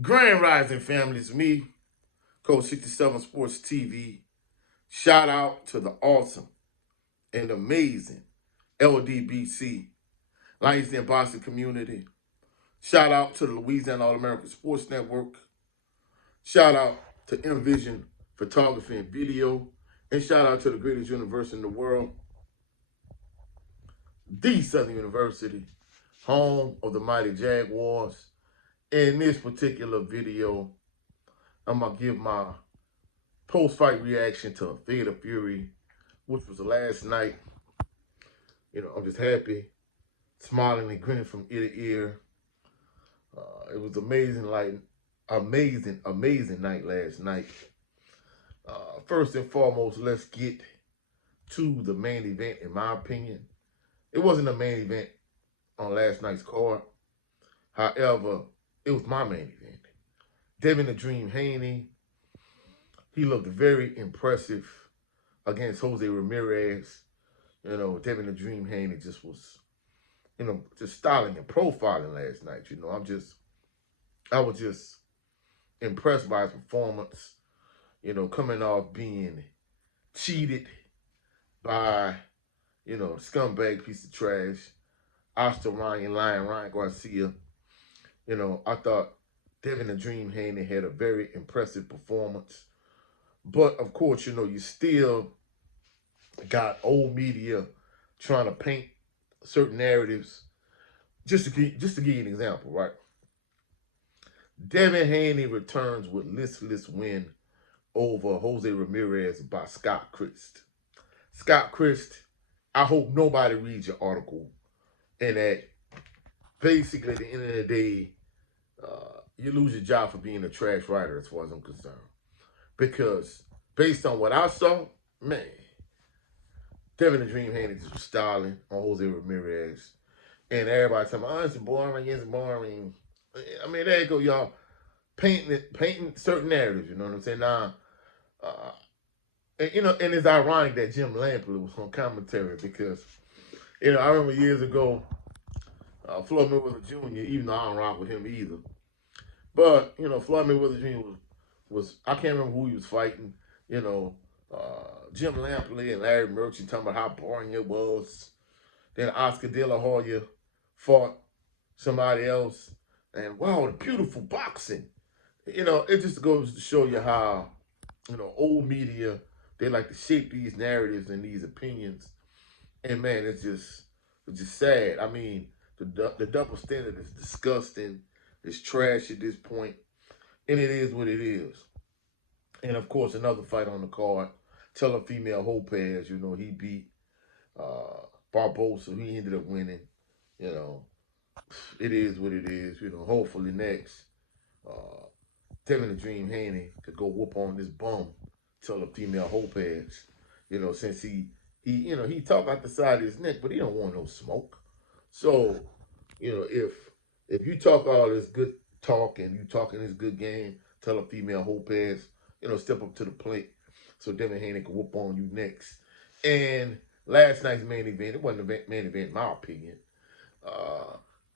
Grand Rising families, me, Coach 67 Sports TV. Shout out to the awesome and amazing LDBC, Lions Den Boxing community. Shout out to the Louisiana All-American Sports Network. Shout out to Envision Photography and Video. And shout out to the greatest university in the world, the Southern University, home of the mighty Jaguars. In this particular video, I'm going to give my post-fight reaction to Theater Fury, which was the last night. I'm just happy, smiling and grinning from ear to ear. It was amazing night last night. First and foremost, let's get to the main event, in my opinion. It wasn't a main event on last night's card. However, it was my main event. Devin the Dream Haney, he looked very impressive against Jose Ramirez. Devin the Dream Haney just was, just styling and profiling last night. I was just impressed by his performance. Coming off being cheated by, scumbag piece of trash, Ryan Garcia. I thought Devin the Dream Haney had a very impressive performance. But, of course, you still got old media trying to paint certain narratives. Just to give you an example, right? Devin Haney returns with listless win over Jose Ramirez by Scott Christ. Scott Christ, I hope nobody reads your article, and that basically at the end of the day, you lose your job for being a trash writer as far as I'm concerned. Because based on what I saw, man, Devin the Dream Haney just was styling on Jose Ramirez. And everybody telling me, it's boring. I mean, there you go, y'all. Painting certain narratives, you know what I'm saying? Now, and it's ironic that Jim Lampley was on commentary because, I remember years ago, Floyd Mayweather Jr., even though I don't rock with him either, but, Floyd Mayweather Jr. was I can't remember who he was fighting, Jim Lampley and Larry Murchie talking about how boring it was. Then Oscar De La Hoya fought somebody else, and wow, the beautiful boxing. It just goes to show you how, old media, they like to shape these narratives and these opinions. And man, it's just sad. I mean, the double standard is disgusting. It's trash at this point. And it is what it is. And of course, another fight on the card, Female Lopez, he beat Barbosa. He ended up winning. It is what it is. Hopefully next, Devin the Dream Haney could go whoop on this bum, Female Lopez. Since he talked out the side of his neck, but he don't want no smoke. So, if you talk all this good talk and you talking this good game, Female Lopez, step up to the plate so Devin Haney can whoop on you next. And last night's main event, it wasn't a main event in my opinion.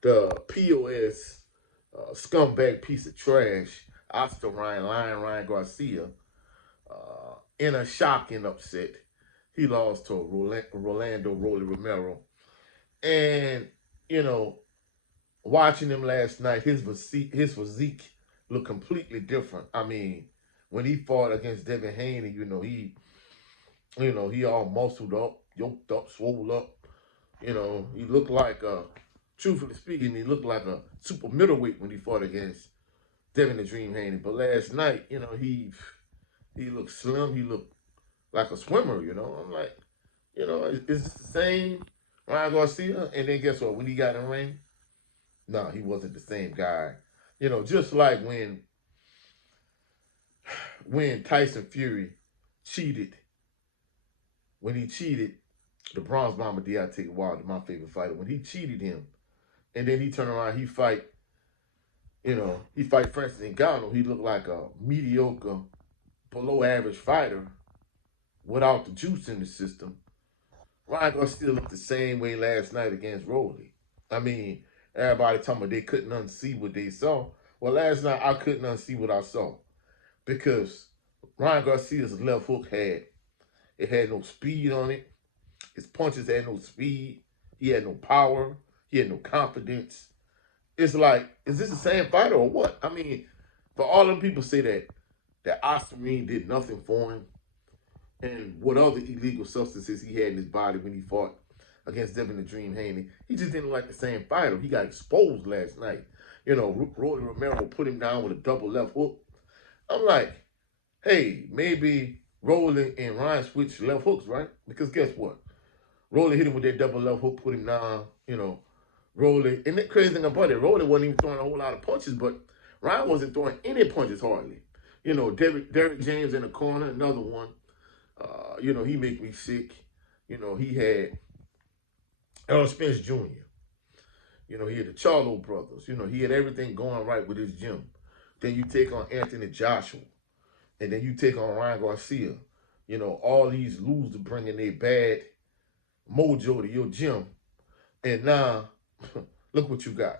The POS scumbag piece of trash, Ryan Garcia, in a shocking upset, he lost to Rolando Romero. And, watching him last night, his physique looked completely different. I mean, when he fought against Devin Haney, he all muscled up, yoked up, swole up. He looked like truthfully speaking, he looked like a super middleweight when he fought against Devin the Dream Haney. But last night, he looked slim. He looked like a swimmer, I'm like, is this the same Ryan Garcia? And then guess what? When he got in the ring, no, he wasn't the same guy. Just like when Tyson Fury cheated. When he cheated, the Bronze Bomber Deontay Wilder, my favorite fighter, when he cheated him, and then he turned around, he fight Francis Ngannou, he looked like a mediocre, below average fighter without the juice in the system. Ryan Garcia looked the same way last night against Rolly. I mean, everybody talking about they couldn't unsee what they saw. Well, last night I couldn't unsee what I saw because Ryan Garcia's left hook had no speed on it. His punches had no speed. He had no power. He had no confidence. It's like, is this the same fighter or what? I mean, for all them people say that Ostarine did nothing for him, and what other illegal substances he had in his body when he fought against Devin the Dream Haney, he just didn't like the same fighter. He got exposed last night. You know, Romero put him down with a double left hook. I'm like, hey, maybe Rolly and Ryan switched left hooks, right? Because guess what? Rolly hit him with that double left hook, put him down, you know. Rolly, and the crazy thing about it, Rolly wasn't even throwing a whole lot of punches, but Ryan wasn't throwing any punches hardly. You know, Derek James in the corner, another one. You know, he make me sick. You know, he had Earl Spence Jr. You know, he had the Charlo brothers. You know, he had everything going right with his gym. Then you take on Anthony Joshua. And then you take on Ryan Garcia. You know, all these losers bringing their bad mojo to your gym. And now, look what you got.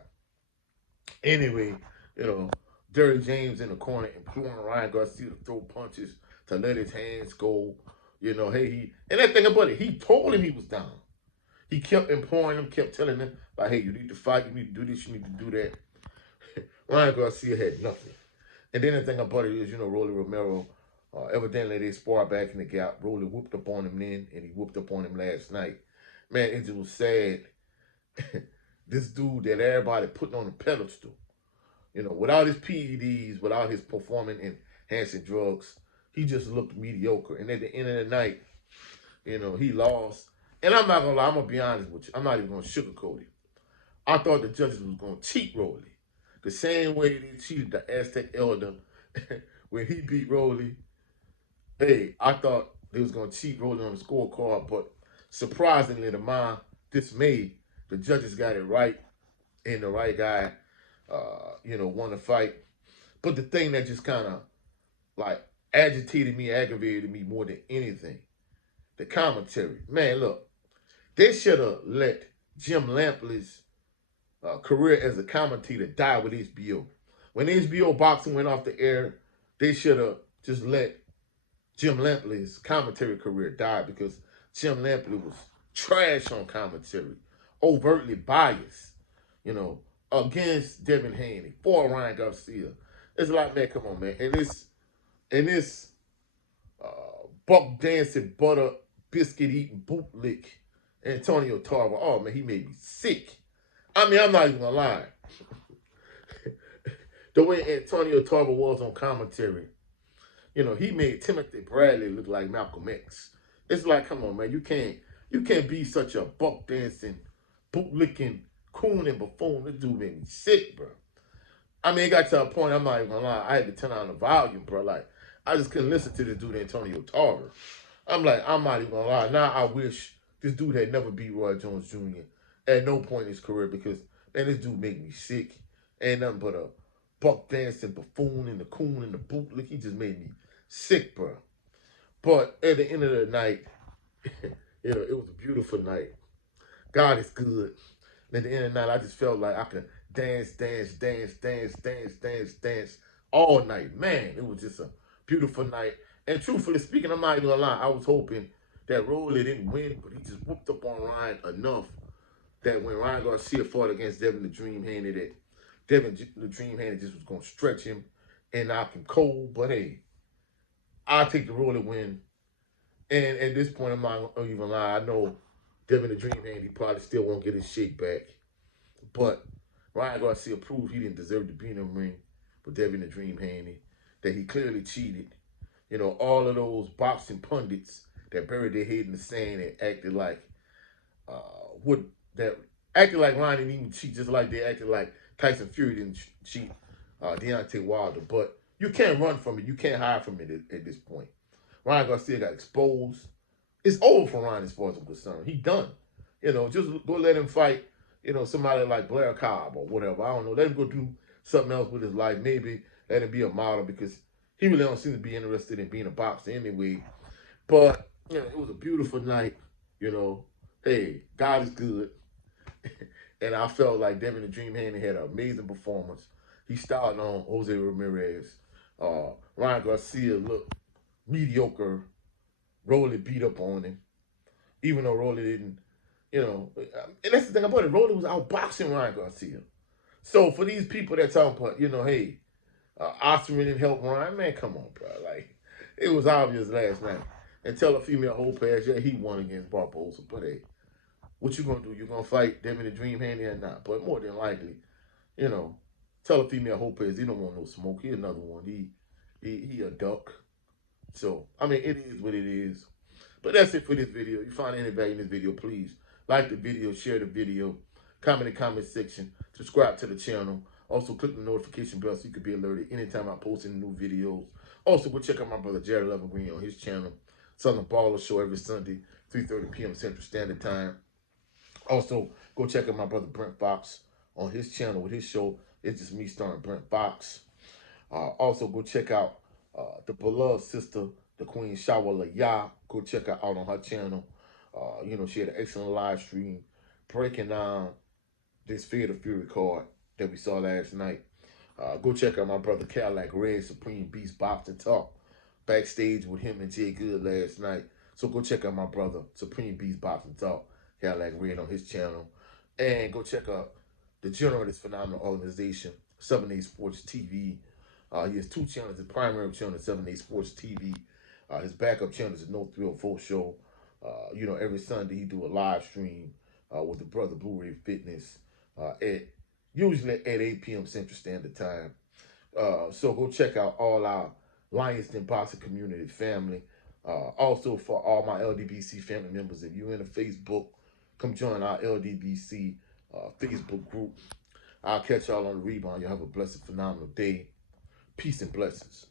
Anyway, you know, Derek James in the corner imploring Ryan Garcia to throw punches, to let his hands go. You know, hey, and that thing about it, he told him he was down. He kept imploring him, kept telling him, like, hey, you need to fight, you need to do this, you need to do that. Ryan Garcia had nothing. And then the thing about it is, you know, Rolly Romero, evidently they sparred back in the gap. Rolly whooped up on him then, and he whooped up on him last night. Man, it just was sad. This dude that everybody putting on the pedestal, you know, without his PEDs, without his performing enhancing drugs, he just looked mediocre. And at the end of the night, you know, he lost. And I'm not going to lie, I'm going to be honest with you. I'm not even going to sugarcoat it. I thought the judges was going to cheat Rolly. The same way they cheated the Aztec Elder when he beat Rolly. Hey, I thought they was going to cheat Rolly on the scorecard, but surprisingly, to my dismay, the judges got it right, and the right guy, you know, won the fight. But the thing that just kind of, like, agitated me, aggravated me more than anything, the commentary. Man, look, they should have let Jim Lampley's career as a commentator die with HBO. When HBO boxing went off the air, they should have just let Jim Lampley's commentary career die, because Jim Lampley was trash on commentary, overtly biased, you know, against Devin Haney, for Ryan Garcia. It's like, man, come on, man. And this buck dancing, butter biscuit eating bootlick Antonio Tarver, oh man, he made me sick. I mean, I'm not even gonna lie. The way Antonio Tarver was on commentary, you know, he made Timothy Bradley look like Malcolm X. It's like, come on, man, you can't be such a buck dancing, bootlicking, coon and buffoon. This dude made me sick, bro. I mean, it got to a point, I'm not even gonna lie, I had to turn on the volume, bro. Like, I just couldn't listen to this dude, Antonio Tarver. I'm like, I'm not even gonna lie. Now I wish this dude had never beat Roy Jones Jr. at no point in his career, because, man, this dude made me sick. Ain't nothing but a buck dancing buffoon and the coon and the bootlick. He just made me sick, bro. But at the end of the night, you know, it was a beautiful night. God is good. And at the end of the night, I just felt like I could dance all night. Man, it was just a beautiful night. And truthfully speaking, I'm not even gonna lie, I was hoping that Rolly didn't win, but he just whooped up on Ryan enough that when Ryan Garcia fought against Devin the Dream Haney, that Devin the Dream Haney just was gonna stretch him and knock him cold. But hey, I'll take the Rolly win. And at this point, I'm not gonna even lie, I know Devin the Dream Haney probably still won't get his shake back. But Ryan Garcia proved he didn't deserve to be in the ring with Devin the Dream Haney, that he clearly cheated. You know, all of those boxing pundits that buried their head in the sand and acted like acted like Ryan didn't even cheat, just like they acted like Tyson Fury didn't cheat Deontay Wilder. But you can't run from it. You can't hide from it at this point. Ryan Garcia got exposed. It's over for Ryan as far as I'm concerned. He done. You know, just go let him fight, you know, somebody like Blair Cobb or whatever. I don't know. Let him go do something else with his life. Maybe let him be a model, because he really don't seem to be interested in being a boxer anyway. But, you know, it was a beautiful night. You know, hey, God is good. And I felt like Devin the Dream Haney had an amazing performance. He started on Jose Ramirez. Ryan Garcia looked mediocre. Rolly beat up on him, even though Rolly didn't, and that's the thing about it. Rolly was outboxing Ryan Garcia. So for these people that talk about, hey, Oscar didn't help Ryan, man, come on, bro. Like, it was obvious last night. And tell a female whole pass, yeah, he won against Barbosa, but hey, what you gonna do? You gonna fight them in the dream handy or not? But more than likely, you know, tell a female whole pass, he don't want no smoke. He another one. He a duck. So I mean, it is what it is. But that's it for this video. If you find any value in this video, please like the video, share the video, comment in the comment section, subscribe to the channel. Also, click the notification bell so you can be alerted anytime I post any new videos. Also, go check out my brother Jared Green on his channel, Southern Baller Show, every Sunday, 3:30 p.m. Central Standard Time. Also, go check out my brother Brent Fox on his channel with his show. It's just me starring Brent Fox. Also, go check out the beloved sister, the Queen Shawala Ya. Go check her out on her channel. She had an excellent live stream breaking down this Fear the Fury card that we saw last night. Go check out my brother Cadillac Red Supreme Beast Boxing Talk backstage with him and Jay Good last night. So go check out my brother Supreme Beast Boxing Talk, Cadillac Red, on his channel. And go check out the general of this phenomenal organization, 7A Sports TV. He has two channels. His primary channel is 7A Sports TV. His backup channel is the No Thrill 4 Show. Every Sunday he do a live stream with the brother Blue Ray Fitness usually at 8 p.m. Central Standard Time. So go check out all our Lions Den Boxing community family. Also for all my LDBC family members, if you're in a Facebook, come join our LDBC Facebook group. I'll catch y'all on the rebound. Y'all have a blessed, phenomenal day. Peace and blessings.